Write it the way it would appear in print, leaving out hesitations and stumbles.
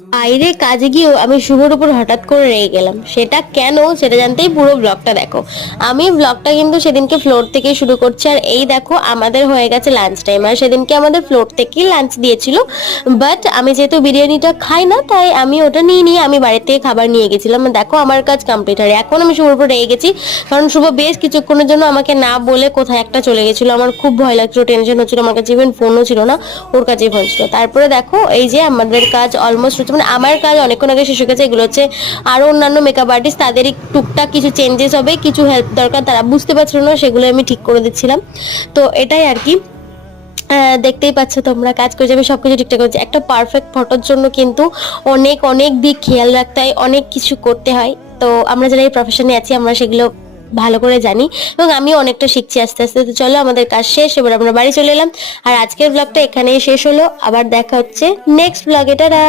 বাইরে কাজে গিয়েও আমি শুভর উপর হঠাৎ করে রেগে গেলাম, সেটা কেন সেটা জানতেই পুরো ব্লগটা দেখো। আমি ব্লগটা কিন্তু সেদিনকে ফ্লোর থেকে শুরু করছি, আর এই দেখো আমাদের হয়ে গেছে লাঞ্চ টাইম, আর সেদিনকে আমাদের ফ্লোর থেকেই লাঞ্চ দিয়েছিল। বাট আমি যেহেতু বিরিয়ানিটা খাই না, তাই আমি ওটা নিয়ে আমি বাড়ির থেকে খাবার নিয়ে গেছিলাম। দেখো আমার কাজ কমপ্লিট, আর এখন আমি শুভর উপর রেগে গেছি, কারণ শুভ বেশ কিছুক্ষণের জন্য আমাকে না বলে কোথায় একটা চলে গেছিলো। আমার খুব ভয় লাগছিল, টেনশন হচ্ছিল, আমার কাছে ইভেন ফোনও ছিল না, ওর কাছেই ফোন ছিল। তারপরে দেখো এই যে আমাদের কাজ অলমোস্ট হচ্ছে, মানে আমার কাজ অনেকক্ষণ আগে শেষ হয়ে গেছে। এগুলো হচ্ছে আরো অন্যান্য মেকআপ আর্টিস্ট, তাদেরই টুকটাক কিছু চেঞ্জেস হবে, কিছু হেল্প দরকার, তারা বুঝতে পারছিল না, সেগুলো আমি ঠিক করে দিচ্ছিলাম। তো এটাই আর কি। দেখতেই পাচ্ছ তোমরা, কাজ করে যাবে, সবকিছু ঠিকঠাক হচ্ছে। একটা পারফেক্ট ফটোর জন্য কিন্তু অনেক অনেক দিক খেয়াল রাখতে হয়, অনেক কিছু করতে হয়। তো আমরা যারা এই প্রফেশনে আছি আমরা সেগুলো ভালো করে জানি, এবং আমি অনেকটা শিখছি আস্তে আস্তে। তো চলো, আমাদের কাজ শেষ, এবার আমরা বাড়ি চলে এলাম। আর আজকের ব্লগটা এখানেই শেষ হলো, আবার দেখা হচ্ছে নেক্সট ব্লগে। টাটা।